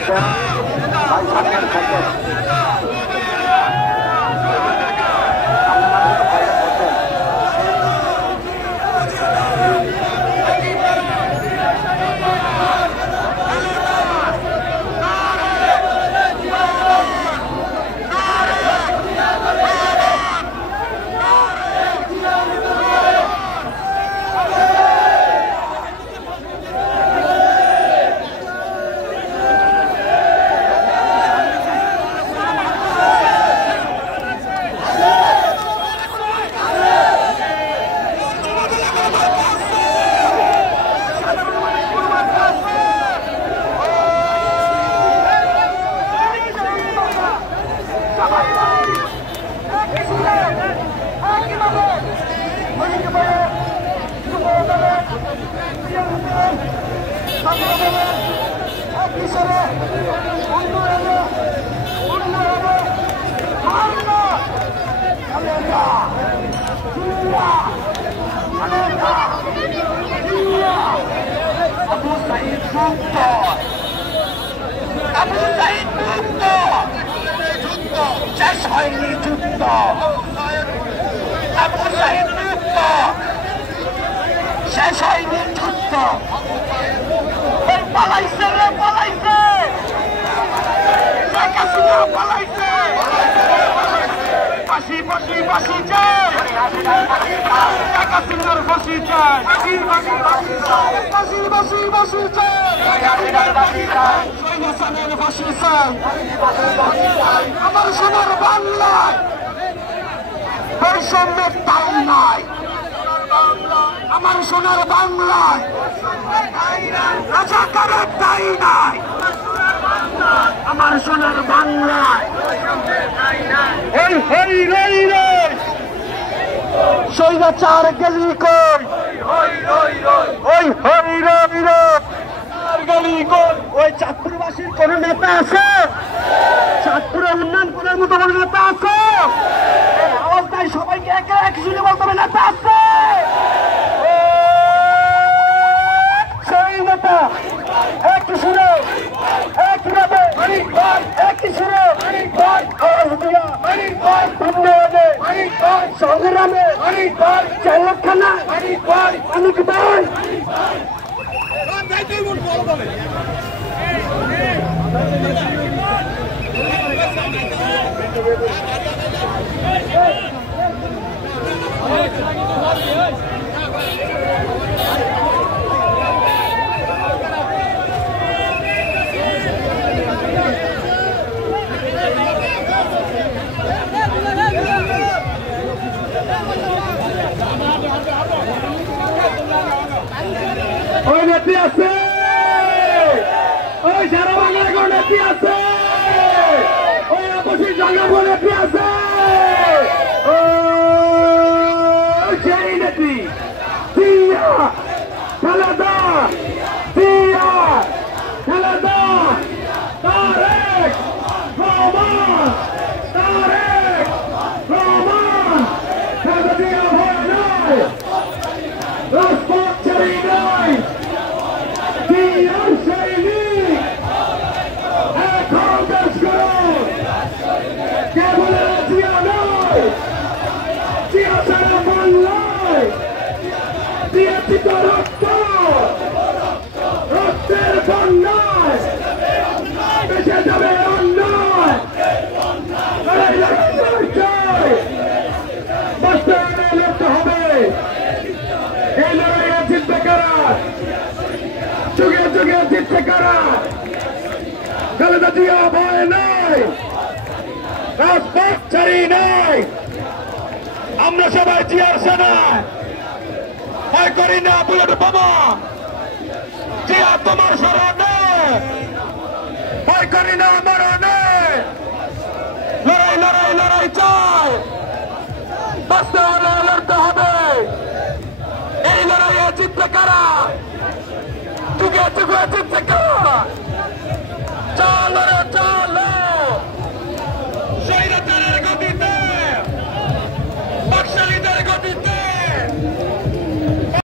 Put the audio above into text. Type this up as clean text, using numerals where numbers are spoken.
করছেন ভাই সামনে থাকবেন Abu Said মুক্ত শেষ হয়নি যুদ্ধ আবু সাইদ মুক্ত শেষ হয়নি যুদ্ধ পালাইছে রে পালাইছে পালাইছে বাসি বাসি বাসি চাই টাকা সিঙ্গার বাসি চাই বাসি বাসি বাসি চাই বাসি বাসি বাসি চাই সৈন্যসানের বাসি চাই আমার সোনার বাংলায় বৈষম্যের টাই নাই আমার সোনার বাংলায় রাজাকারের টাই নাই আমার সোনার বাংলায় ওই হই রই রে স্বৈরাচার গেলি কই ওই হই রই রে গেলি কই ওই চাঁদপুরবাসীর কোন নেতা আছে চাঁদপুরের উন্নয়ন করার মতো কোন নেতা আছে আওয়াজটাই সবাইকে একে এক শুনে বলতে হবে নেতা আছে সেই নেতা একটু শুনে একইভাবে একই শুনে সংগ্রামে চালকখানা অনেক ভাই ওই নেত্রী আছে ওই সারা বাংলার কোন নেত্রী আছে ওই আপসী জনগণ নেত্রী আছে সেই নেত্রী দিয়া খালেদা দিয়া খালেদা তারেক রহমান তারেক রহমান খালেদা জিয়া ভয় নাই রাজপথ ছেড়ে নাই দিয়ার সৈনিক এখন দেশ করো কে বলে জিয়া নয় জিয়া সারা বাংলায় দিয়েছি তো রক্ত রক্তের বন্যায় বেঁচে যাবে অন্যায় লড়াই লড়াই লড়াই চাই বাস্তবায়নে লড়তে হবে এই লড়াইয়ে জিতবে কারা যুগে যুগে জিতবে কারা খালেদা জিয়া ভয় নাই রাজপথ ছাড়ি নাই আমরা সবাই জিয়ার সেনা ভয় করি না বুলেট বোমা জিয়া তোমার স্মরণে ভয় করি না মরণে লড়াই লড়াই লড়াই চাই বাঁচতে হলে লড়তে হবে এই লড়াইয়ে জিতবে কারা যুগে যুগে জিতবে কারা চল রে চল